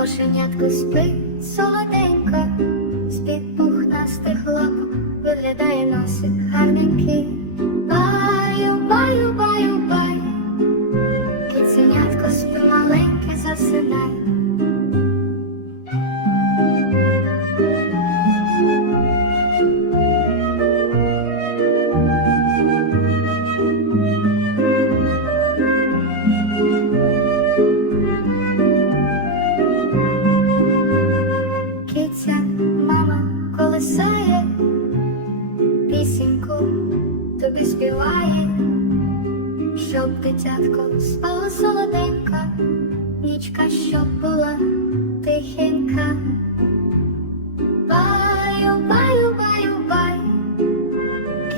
Киценятко спить солоденько, з-під пухнастих лап виглядає носик гарненький. Баю, баю, баю, баю, киценятко спи маленьке, засинай. Щоб дитятко спало солоденько, нічка щоб була тихенька. Баю, баю, баю, бай,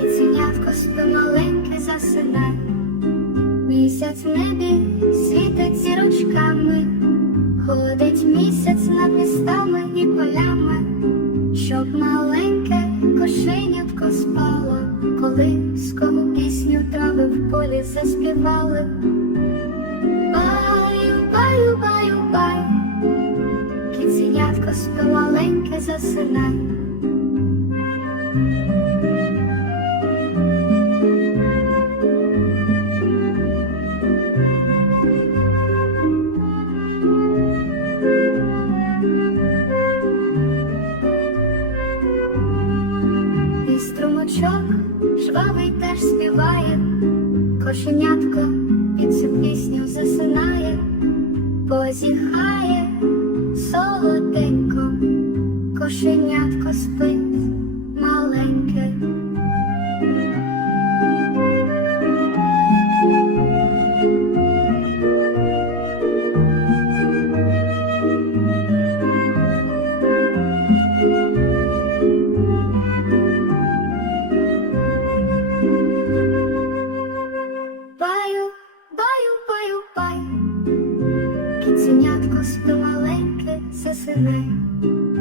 киценятко спи маленьке засинай. Місяць в небі світить зірочками, ходить місяць над містами і полями, щоб маленьке кошенятко спи маленьке засинай. І струмочок жвавий теж співає, кошенятко під цю пісню засинає, позіхає кошенятко спить маленьке. Баю, баю, баю, баю, киценятко спи маленьке, засинай.